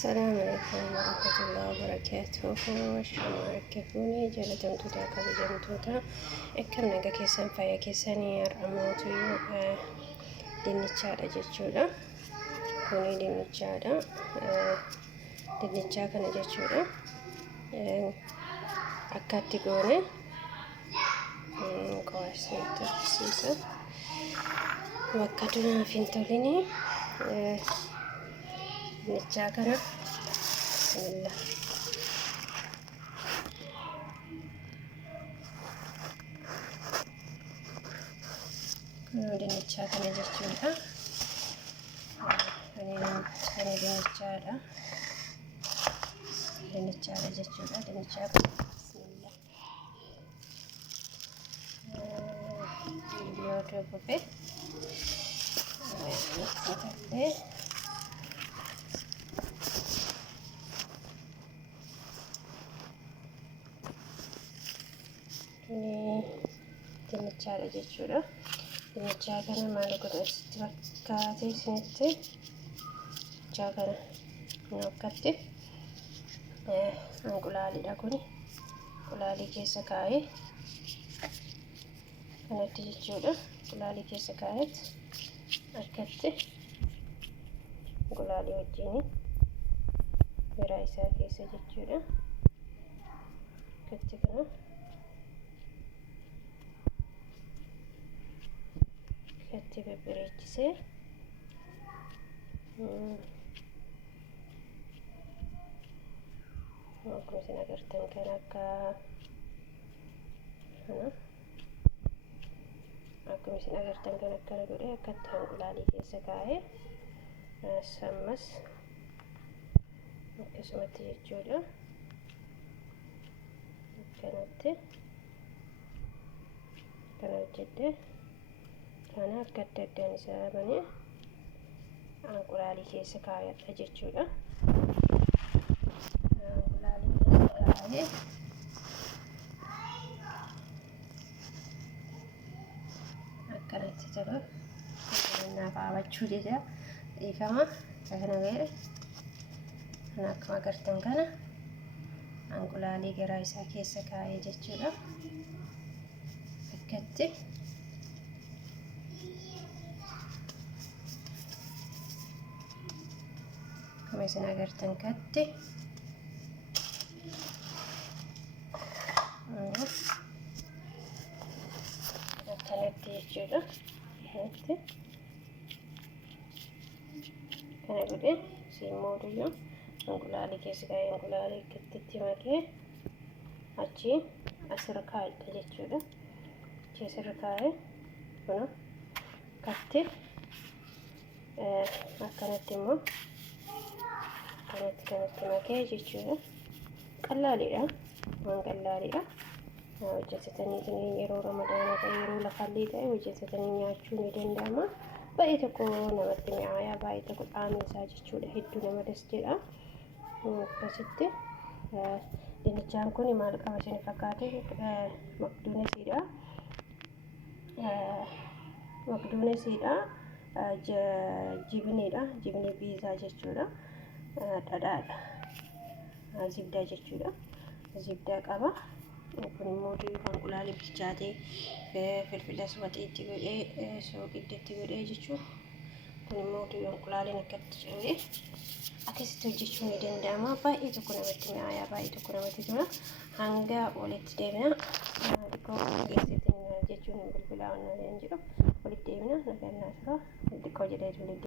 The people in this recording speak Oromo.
السلام عليكم ورحمة الله وبركاته. شماركفوني جلدمتوتا كبجمتوتا كم نجا كيسان فيا كيساني يرأموتو dinnichaadha jechuudha. Kuni dinnichaadha. Dinnichaa kana jechuudha. Akkatti goone qoosii tursiisa. Bakka dunaaf hin tolini. Dinnichaa kana bismillah. Dinnichaa kana jechuudha. Ini dinnichaadha. Dinnichaadha jechuudha. Dinnichaa bismillah. Video dogobe. Ini dinnichaadha jechuudha. Dinnichaa kana maal godhasitti fakkaatee isinitti dinnichaa kana nokkatti anqulaaliidha kuni anqulaalii keessa kaa'ee kanatti jechuudha. Anqulaalii keessa kaa'eet akkatti anqulaalii wajjin biraa isaa keessa jechuudha. Akkatti kana akkatti bebbereechisee akkuma isin agartan kan akka akkuma isin agartan kan akkana godhee akkatti anqulaalii keessa kaa'ee sammas akkasumatti jechuudha. Akkanatti kana hojjedhee kana akka adda addaan isaa banee anqulaalii keessa kaa'adha jechuudha. Anqulaalii keessa kaa'ee akkanatti tola naaf haabachuu dida dhiifama kana ga'e kan akkuma agartan kana anqulaalii garaa isaa keessa kaa'ee jechuudha. Akkatti akkuma isin agartan katti akkanatti jechuudha. Akkanatti kana godhe siimmooduyyo anqulaalii keessa kaa'ee anqulaalii akkatti makee achi asirra kaa'edha jechuudha. Achi asirra kaa'ee kun katti akkanatti immoo kanatti makee jechuudha. Qallaaliidha. Waan qallaaliidha. Hojjetatanii yeroo ramadaana ta'e yeroo lafallee ta'e hojjetatanii nyaachuun ni danda'ama. Baay'ee tokko namatti mi'aayaa, baay'ee tokko qaamni isaa jechuudha hedduu nama das jedha. Akkasitti dinnichaan kun maal qaba isin fakkaate maqduunesiidha. Maqduunesiidha. Jibneedha. Jibnee biizaa jechuudha. Dhadhaadha. Zibdaa jechuudha. Zibdaa qaba. Kun immoo anqulaalii bilchaatee filfilas waxiitti godhee sooqiddatti godhee jechuudha. Kun immoo anqulaaliin akkatti cabee akkasitti hojjechuun ni danda'ama. Baay'ee tokko namatti mi'aayaa, baay'ee tokko namatti tola. Hanga walitti deebina xiqqoo geessitin jechuun bilbilaa waan jedhu walitti deebina nagaa xiqqoo jedhee